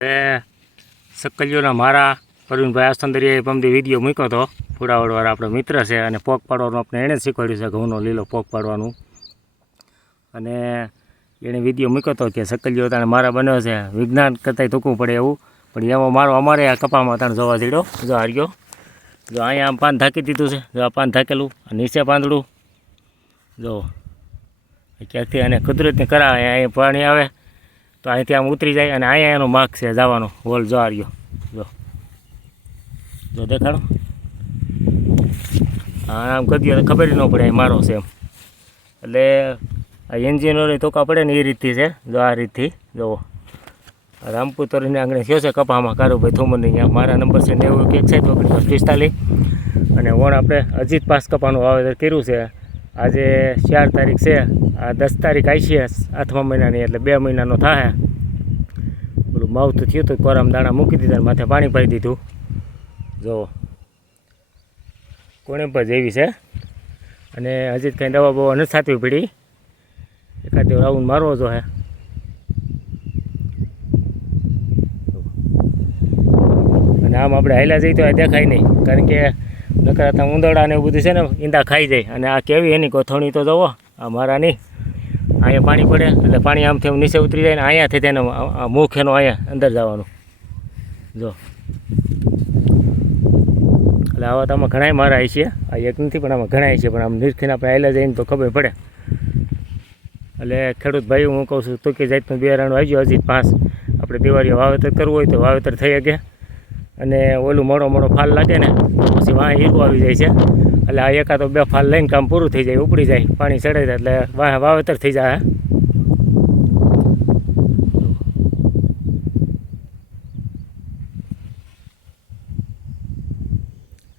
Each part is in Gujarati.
એ સક્કલીઓના મારા પ્રવીણભાઈ આસ્તંદરીએ પમદી વિડીયો મૂક્યો હતો. ફુડાવડવાળા આપણો મિત્ર છે અને પોક પાડવાનું આપણે એણે જ શીખવાડ્યું છે, ઘઉંનો લીલો પોક પાડવાનું. અને એણે વિડીયો મૂક્યો હતો કે સક્કલીઓ તાણે મારા બન્યો છે, વિજ્ઞાન કરતાંય ટૂંકવું પડે એવું. પણ એમાં મારો અમારે આ કપામાં તાણે જોવા જડ્યો. જો હાર્યો, જો અહીંયા આમ પાન ઢાંકી દીધું છે, જો આ પાન ઢાંકેલું, નીચે પાંદડું જો ક્યાંકથી અને કુદરતને કરાવે. અહીંયા પાણી આવે તો અહીંથી આમ ઉતરી જાય અને અહીંયા એનો માર્ગ છે જવાનો હોલ. જો આર્યો, જો દેખાડો. હા, આમ કદી ખબર ન પડે અહીં મારો છે એમ. એટલે આ એન્જિનોની તોકા પડે ને એ રીતથી છે. જો આ રીતથી જુઓ, રામપુતરીને આંગણે થયો છે કપામાં કારુભાઈ થોમરની. અહીંયા મારા નંબર છે 91 61 45. અને વણ આપણે અજીત પાસ કપાનું વાવેતર કર્યું છે. આજે 4 તારીખ છે, આ 10 તારીખ આવી છે 8મા મહિનાની, એટલે 2 મહિનાનો થાય. પેલું માવઠું થયું હતું, કોરામ દાણા મૂકી દીધા, માથે પાણી પાઈ દીધું. જુઓ કોણે પર જેવી છે. અને હજી કંઈ દવા બવા નથી સાચવી પડી, એકાદ રાઉન્ડ મારવો જો હે. અને આમ આપણે હાલ્યા જઈએ તો આ દેખાય નહીં, કારણ કે નકર ઉંદરડા ને એવું બધું છે ને ઈંડા ખાઈ જાય. અને આ કેવી એની કોથળી તો જુઓ, આ મારાની. અહીંયા પાણી પડે એટલે પાણી આમથી નીચે ઉતરી જાય ને અહીંયાથી તેને મુખ એનો અહીંયા અંદર જવાનું. જો એટલે આવા તો આમાં ઘણાય મારા છે, આ એક નથી પણ આમાં ઘણાય છે. પણ આમ નિરખીને આપણે હાલ્યા જઈને તો ખબર પડે. એટલે ખેડૂત ભાઈ હું કહું છું તો કે જાતનું બિયારણ વાવ્યું હજી 5. આપણે દિવાળીએ વાવેતર કરવું હોય તો વાવેતર થઈ શકે. અને ઓલું મોડો ફાલ લાગે ને પછી વાહ હીરું આવી જાય છે. એટલે આ એકાદો 2 ફાલ લઈને કામ પૂરું થઈ જાય, ઉપડી જાય, પાણી ચડાઈ જાય એટલે વાહ વાવેતર થઈ જાય.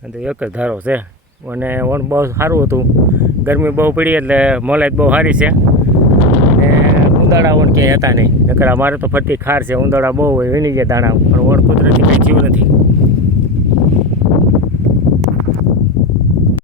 અને એક જ ધારો છે. અને વણ બહુ સારું હતું, ગરમી બહુ પડી એટલે મોલાઈત બહુ સારી છે. અને ઉંદાડા વણ ક્યાંય હતા નહીં, નકર અમારે તો ફરતી ખાર છે, ઉંદાડા બહુ હોય વીણી ગયા દાણા. પણ વણ કુદરતી કંઈ થયું નથી.